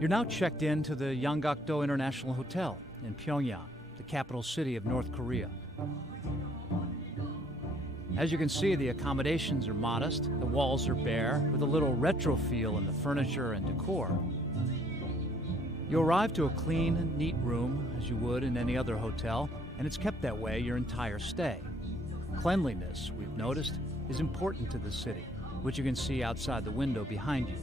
You're now checked in to the Yanggakdo International Hotel in Pyongyang, the capital city of North Korea. As you can see, the accommodations are modest, the walls are bare, with a little retro feel in the furniture and decor. You arrive to a clean, neat room, as you would in any other hotel, and it's kept that way your entire stay. Cleanliness, we've noticed, is important to the city, which you can see outside the window behind you.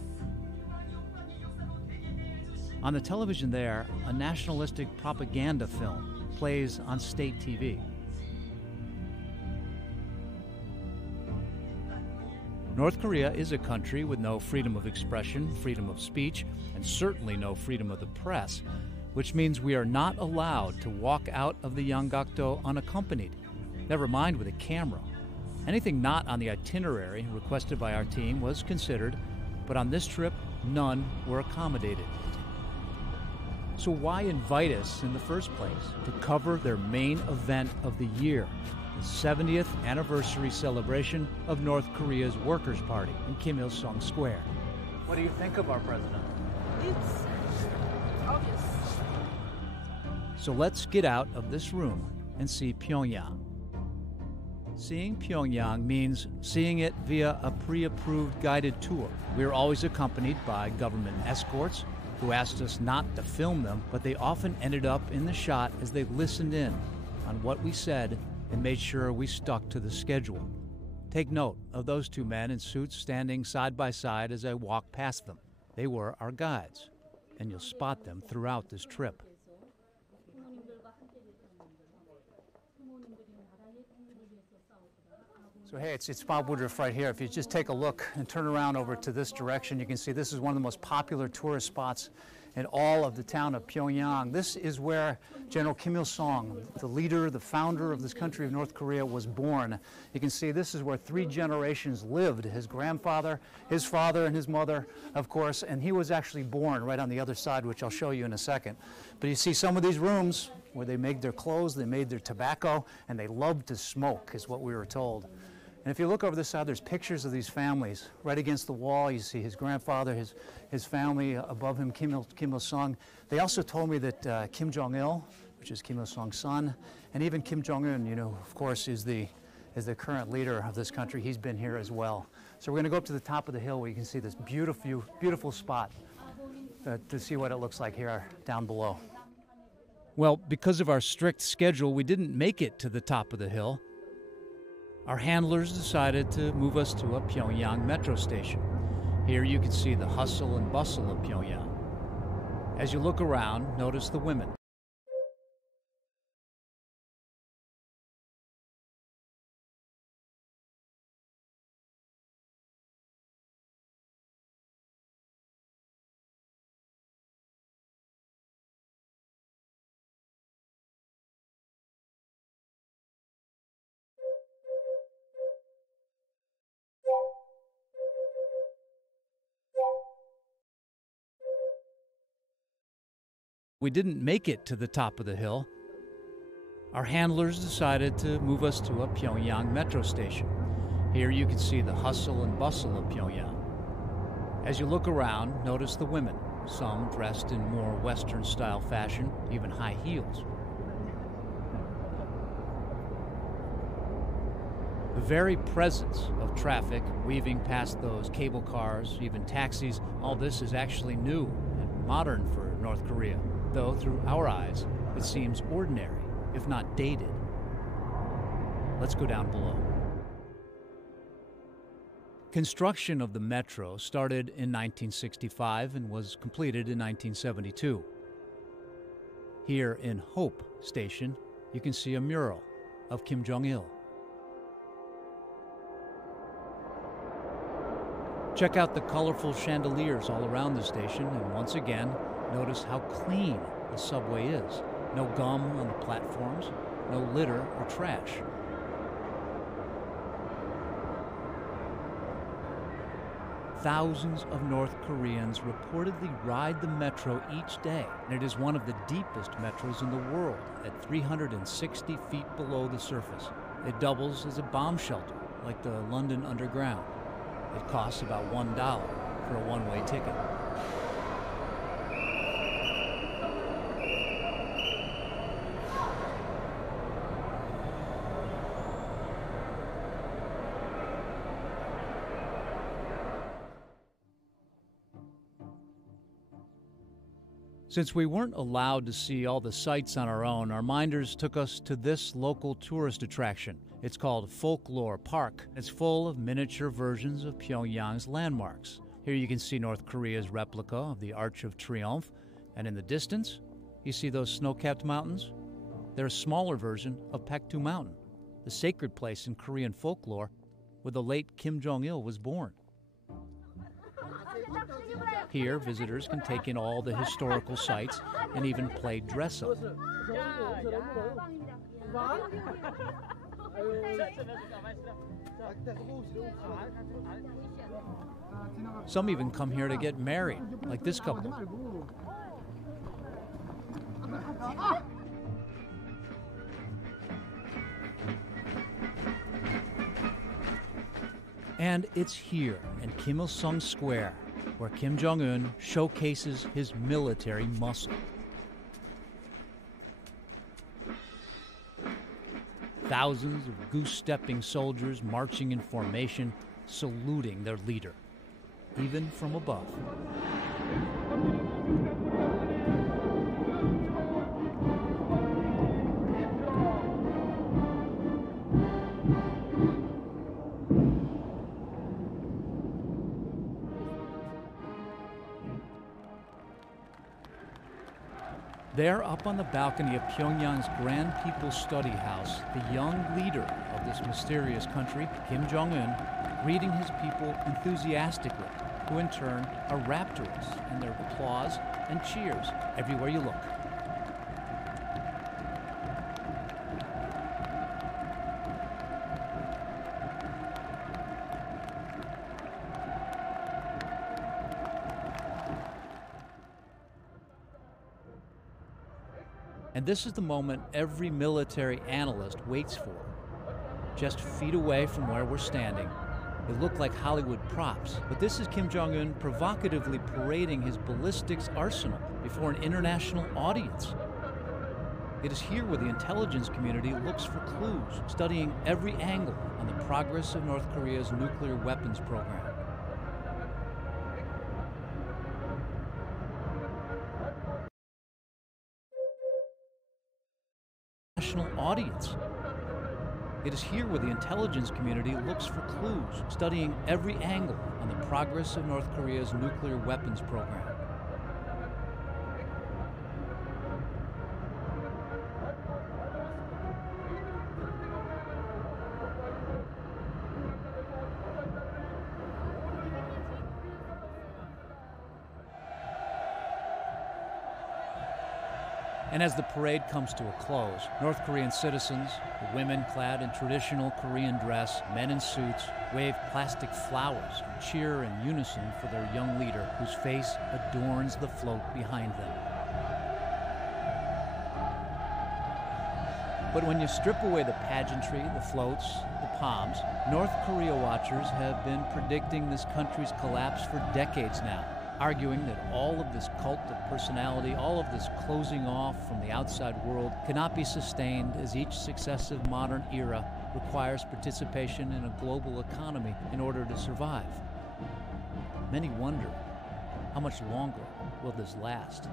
On the television there, a nationalistic propaganda film plays on state TV. North Korea is a country with no freedom of expression, freedom of speech, and certainly no freedom of the press, which means we are not allowed to walk out of the Yanggakdo unaccompanied, never mind with a camera. Anything not on the itinerary requested by our team was considered, but on this trip, none were accommodated. So why invite us in the first place? To cover their main event of the year, the 70th anniversary celebration of North Korea's Workers' Party in Kim Il-sung Square. What do you think of our president? It's obvious. So let's get out of this room and see Pyongyang. Seeing Pyongyang means seeing it via a pre-approved guided tour. We're always accompanied by government escorts who asked us not to film them, but they often ended up in the shot as they listened in on what we said and made sure we stuck to the schedule. Take note of those two men in suits standing side by side as I walk past them. They were our guides, and you'll spot them throughout this trip. So hey, it's Bob Woodruff right here. If you just take a look and turn around over to this direction, you can see this is one of the most popular tourist spots in all of the town of Pyongyang. This is where General Kim Il-sung, the leader, the founder of this country of North Korea, was born. You can see this is where 3 generations lived. His grandfather, his father, and his mother, of course, and he was actually born right on the other side, which I'll show you in a second. But you see some of these rooms where they made their clothes, they made their tobacco, and they loved to smoke, is what we were told. And if you look over this side, there's pictures of these families. Right against the wall, you see his grandfather, his family, above him, Kim Il-sung. They also told me that Kim Jong-il, which is Kim Il-sung's son, and even Kim Jong-un, you know, of course, is the current leader of this country. He's been here as well. So we're going to go up to the top of the hill where you can see this beautiful spot to see what it looks like here down below. Well, because of our strict schedule, we didn't make it to the top of the hill. Our handlers decided to move us to a Pyongyang metro station. Here you can see the hustle and bustle of Pyongyang. As you look around, notice the women. We didn't make it to the top of the hill. Our handlers decided to move us to a Pyongyang metro station. Here you can see the hustle and bustle of Pyongyang. As you look around, notice the women, some dressed in more Western-style fashion, even high heels. The very presence of traffic weaving past those cable cars, even taxis, all this is actually new and modern for North Korea, though through our eyes it seems ordinary, if not dated. Let's go down below. Construction of the metro started in 1965 and was completed in 1972. Here in Hope Station, you can see a mural of Kim Jong-il. Check out the colorful chandeliers all around the station, and once again, notice how clean the subway is. No gum on the platforms, no litter or trash. Thousands of North Koreans reportedly ride the metro each day, and it is one of the deepest metros in the world at 360 feet below the surface. It doubles as a bomb shelter, like the London Underground. It costs about $1 for a one-way ticket. Since we weren't allowed to see all the sights on our own, our minders took us to this local tourist attraction. It's called Folklore Park. It's full of miniature versions of Pyongyang's landmarks. Here you can see North Korea's replica of the Arch of Triomphe, and in the distance, you see those snow-capped mountains? They're a smaller version of Paektu Mountain, the sacred place in Korean folklore where the late Kim Jong-il was born. Here, visitors can take in all the historical sites and even play dress-up. Some even come here to get married, like this couple. And it's here in Kim Il-sung Square where Kim Jong-un showcases his military muscle. Thousands of goose-stepping soldiers marching in formation, saluting their leader, even from above. There, up on the balcony of Pyongyang's Grand People's Study House, the young leader of this mysterious country, Kim Jong-un, greeting his people enthusiastically, who in turn are rapturous in their applause and cheers everywhere you look. And this is the moment every military analyst waits for. Just feet away from where we're standing, they look like Hollywood props, but this is Kim Jong-un provocatively parading his ballistics arsenal before an international audience. It is here where the intelligence community looks for clues, studying every angle on the progress of North Korea's nuclear weapons program. Audience. It is here where the intelligence community looks for clues, studying every angle on the progress of North Korea's nuclear weapons program. And as the parade comes to a close, North Korean citizens, the women clad in traditional Korean dress, men in suits, wave plastic flowers and cheer in unison for their young leader, whose face adorns the float behind them. But when you strip away the pageantry, the floats, the palms, North Korea watchers have been predicting this country's collapse for decades now, arguing that all of this cult of personality, all of this closing off from the outside world cannot be sustained as each successive modern era requires participation in a global economy in order to survive. Many wonder, how much longer will this last?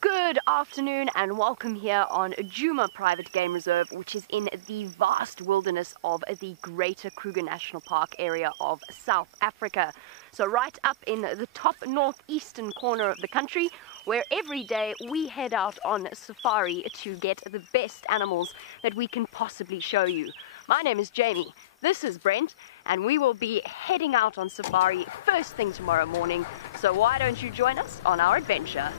Good afternoon and welcome here on Djuma Private Game Reserve, which is in the vast wilderness of the Greater Kruger National Park area of South Africa. So right up in the top northeastern corner of the country, where every day we head out on safari to get the best animals that we can possibly show you. My name is Jamie, this is Brent, and we will be heading out on safari first thing tomorrow morning. So why don't you join us on our adventure?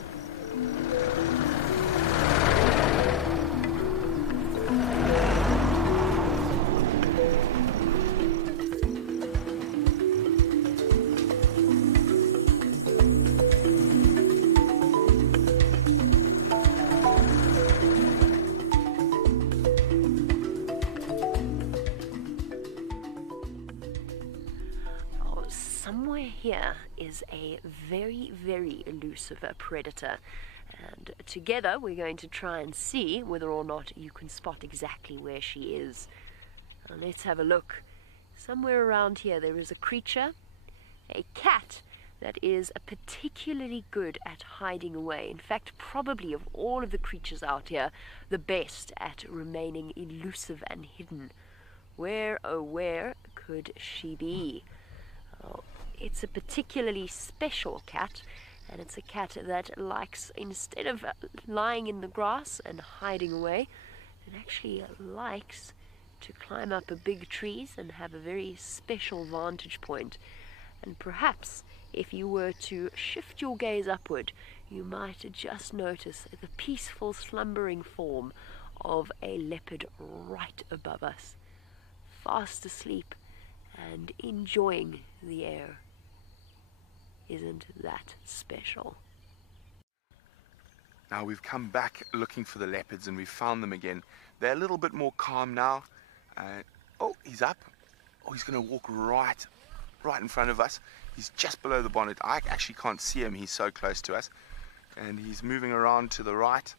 Somewhere here is a very, very elusive predator, and together we're going to try and see whether or not you can spot exactly where she is. Now let's have a look. Somewhere around here there is a creature, a cat, that is particularly good at hiding away. In fact, probably of all of the creatures out here, the best at remaining elusive and hidden. Where, oh where could she be? Oh, it's a particularly special cat, and it's a cat that likes, instead of lying in the grass and hiding away, it actually likes to climb up big trees and have a very special vantage point. And perhaps if you were to shift your gaze upward, you might just notice the peaceful slumbering form of a leopard right above us, fast asleep and enjoying the air. Isn't that special? Now we've come back looking for the leopards and we've found them again. They're a little bit more calm now. Oh, he's up. Oh, he's going to walk right in front of us. He's just below the bonnet. I actually can't see him. He's so close to us. And he's moving around to the right.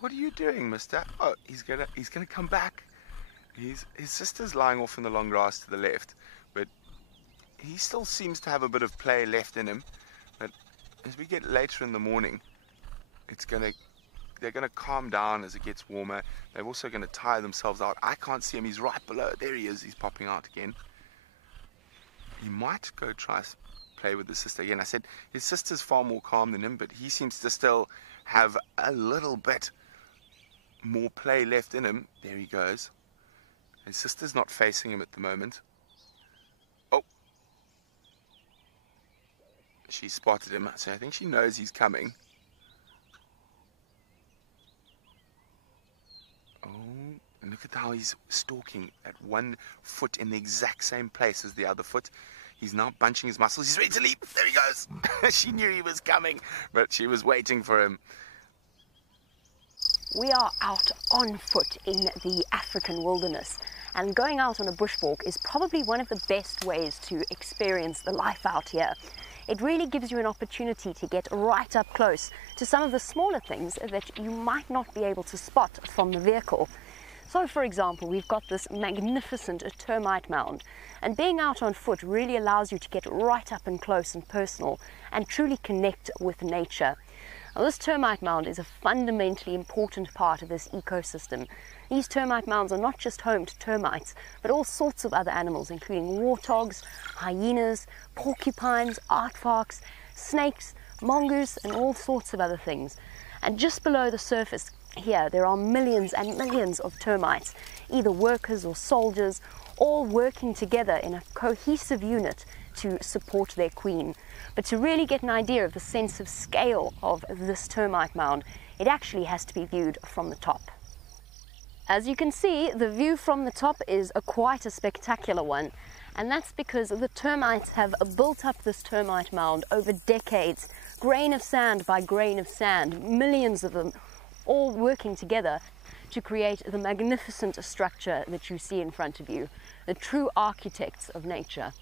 What are you doing, mister? Oh, he's gonna come back. His sister's lying off in the long grass to the left, but he still seems to have a bit of play left in him. But as we get later in the morning, they're gonna calm down as it gets warmer. They're also gonna tire themselves out. I can't see him. He's right below. There he is. He's popping out again. He might go try play with his sister again. I said his sister's far more calm than him, but he seems to still have a little bit more play left in him. There he goes. His sister's not facing him at the moment. Oh. She spotted him, so I think she knows he's coming. Oh, and look at how he's stalking at one foot in the exact same place as the other foot. He's now bunching his muscles. He's ready to leap. There he goes. She knew he was coming, but she was waiting for him. We are out on foot in the African wilderness, and going out on a bushwalk is probably one of the best ways to experience the life out here. It really gives you an opportunity to get right up close to some of the smaller things that you might not be able to spot from the vehicle. So for example, we've got this magnificent termite mound, and being out on foot really allows you to get right up and close and personal and truly connect with nature. Now, this termite mound is a fundamentally important part of this ecosystem. These termite mounds are not just home to termites, but all sorts of other animals, including warthogs, hyenas, porcupines, aardvarks, snakes, mongoose, and all sorts of other things. And just below the surface here, there are millions and millions of termites, either workers or soldiers, all working together in a cohesive unit to support their queen. But to really get an idea of the sense of scale of this termite mound, it actually has to be viewed from the top. As you can see, the view from the top is quite a spectacular one, And that's because the termites have built up this termite mound over decades, grain of sand by grain of sand, millions of them, all working together to create the magnificent structure that you see in front of you, the true architects of nature.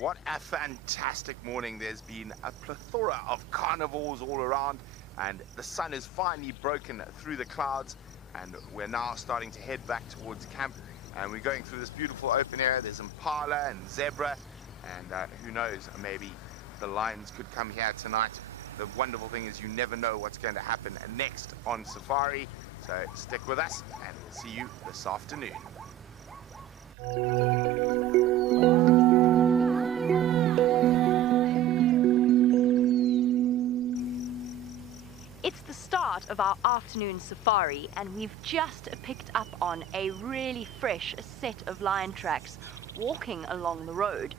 What a fantastic morning. There's been a plethora of carnivores all around, and the sun has finally broken through the clouds, and we're now starting to head back towards camp, and we're going through this beautiful open area. There's impala and zebra, and who knows, maybe the lions could come here tonight. The wonderful thing is you never know what's going to happen next on safari, so stick with us and we'll see you this afternoon. It's the start of our afternoon safari, and we've just picked up on a really fresh set of lion tracks walking along the road.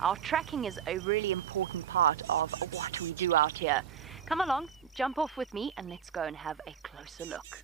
Our tracking is a really important part of what we do out here. Come along, jump off with me, and let's go and have a closer look.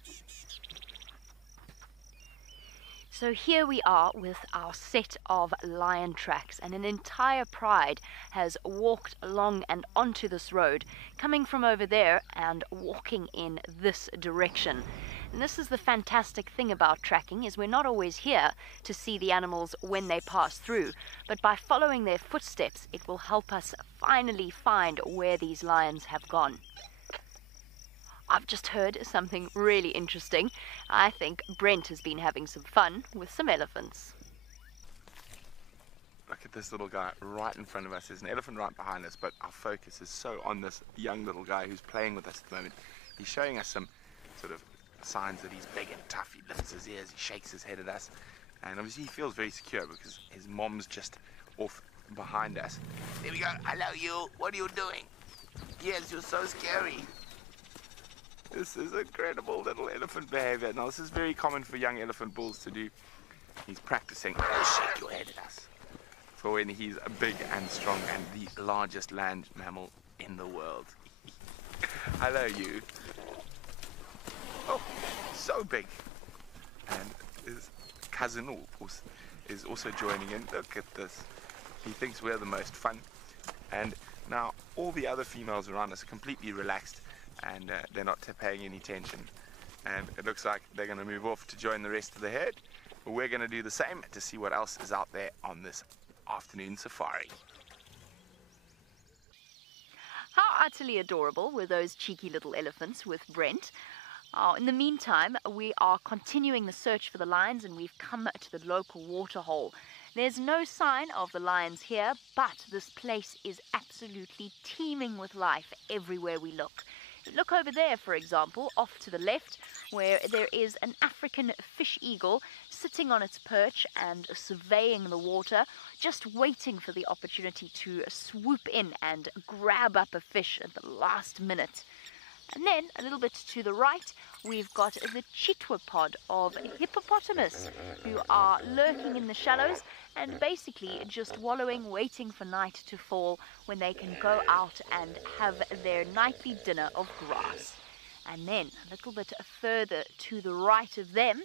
So here we are with our set of lion tracks, and an entire pride has walked along and onto this road, coming from over there and walking in this direction. And this is the fantastic thing about tracking, is we're not always here to see the animals when they pass through, but by following their footsteps, it will help us finally find where these lions have gone. I've just heard something really interesting. I think Brent has been having some fun with some elephants. Look at this little guy right in front of us. There's an elephant right behind us, but our focus is so on this young little guy who's playing with us at the moment. He's showing us some sort of signs that he's big and tough. He lifts his ears, he shakes his head at us, and obviously he feels very secure because his mom's just off behind us. There we go. Hello, you. What are you doing? Yes, you're so scary. This is incredible little elephant behavior. Now, this is very common for young elephant bulls to do. He's practicing. Oh, shake your head at us. For when he's big and strong and the largest land mammal in the world. Hello, you. Oh, so big. And his cousin, of course, is also joining in. Look at this. He thinks we're the most fun. And now all the other females around us are completely relaxed, and they're not paying any attention. And it looks like they're going to move off to join the rest of the herd. But we're going to do the same to see what else is out there on this afternoon safari. How utterly adorable were those cheeky little elephants with Brent. In the meantime, we are continuing the search for the lions, and we've come to the local waterhole. There's no sign of the lions here, but this place is absolutely teeming with life everywhere we look. Look over there, for example, off to the left, where there is an African fish eagle sitting on its perch and surveying the water, just waiting for the opportunity to swoop in and grab up a fish at the last minute. And then, a little bit to the right, we've got the chitwa pod of hippopotamus, who are lurking in the shallows and basically just wallowing, waiting for night to fall when they can go out and have their nightly dinner of grass. And then, a little bit further to the right of them,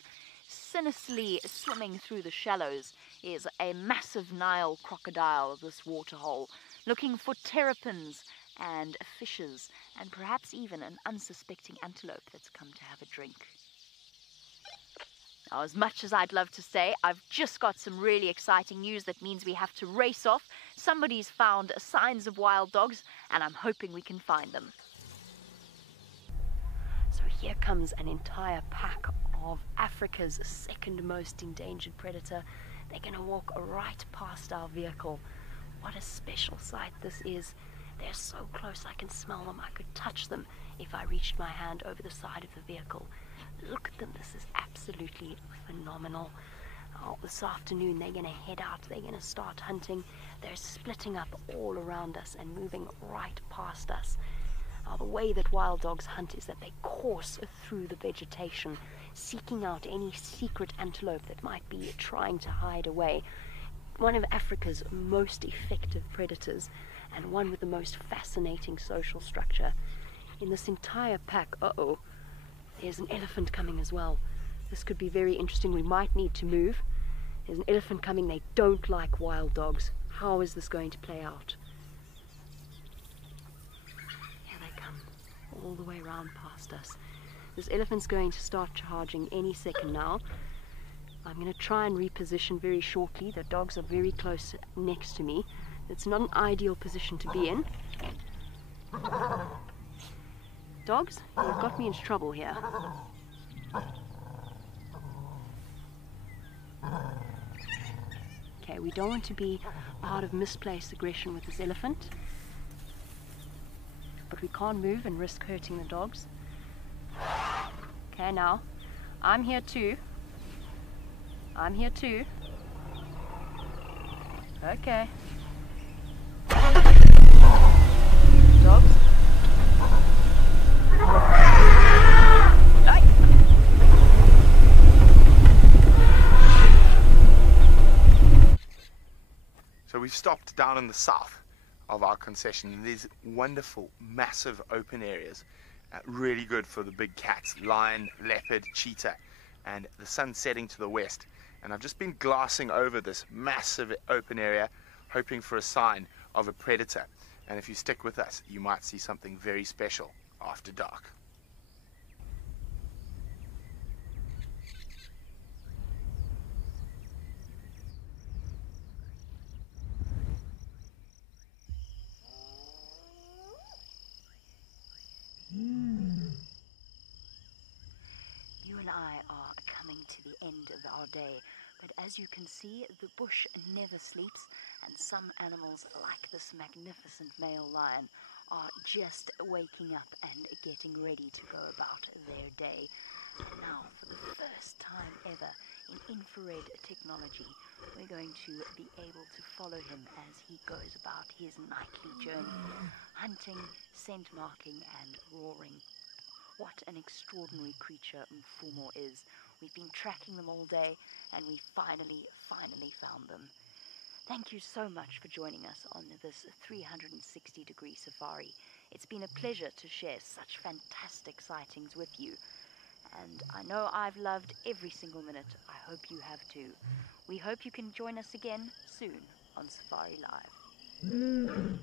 sinisterly swimming through the shallows, is a massive Nile crocodile of this waterhole, looking for terrapins and fishes, and perhaps even an unsuspecting antelope that's come to have a drink. Now, as much as I'd love to say, I've just got some really exciting news that means we have to race off. Somebody's found signs of wild dogs, and I'm hoping we can find them. So here comes an entire pack of Africa's second most endangered predator. They're going to walk right past our vehicle. What a special sight this is. They're so close I can smell them. I could touch them if I reached my hand over the side of the vehicle. Look at them. This is absolutely phenomenal. This afternoon they're going to head out. They're going to start hunting. They're splitting up all around us and moving right past us. The way that wild dogs hunt is that they course through the vegetation, seeking out any secret antelope that might be trying to hide away. One of Africa's most effective predators, and one with the most fascinating social structure. In this entire pack, there's an elephant coming as well. This could be very interesting. We might need to move. There's an elephant coming. They don't like wild dogs. How is this going to play out? Here they come, all the way around past us. This elephant's going to start charging any second now. I'm going to try and reposition very shortly. The dogs are very close next to me. It's not an ideal position to be in. Dogs, you've got me into trouble here. Okay, we don't want to be part of misplaced aggression with this elephant. But we can't move and risk hurting the dogs. Okay, now, I'm here too. I'm here too. Okay. Dogs. Aye. So we've stopped down in the south of our concession, and there's wonderful, massive open areas, really good for the big cats, lion, leopard, cheetah, and the sun's setting to the west. And I've just been glassing over this massive open area, hoping for a sign of a predator. And if you stick with us, you might see something very special after dark. You and I are coming to the end of our day, but as you can see, the bush never sleeps, and some animals, like this magnificent male lion, are just waking up and getting ready to go about their day. Now, for the first time ever in infrared technology, we're going to be able to follow him as he goes about his nightly journey, hunting, scent marking, and roaring. What an extraordinary creature Mfumo is. We've been tracking them all day, and we finally found them. Thank you so much for joining us on this 360-degree safari. It's been a pleasure to share such fantastic sightings with you. And I know I've loved every single minute. I hope you have too. We hope you can join us again soon on Safari Live.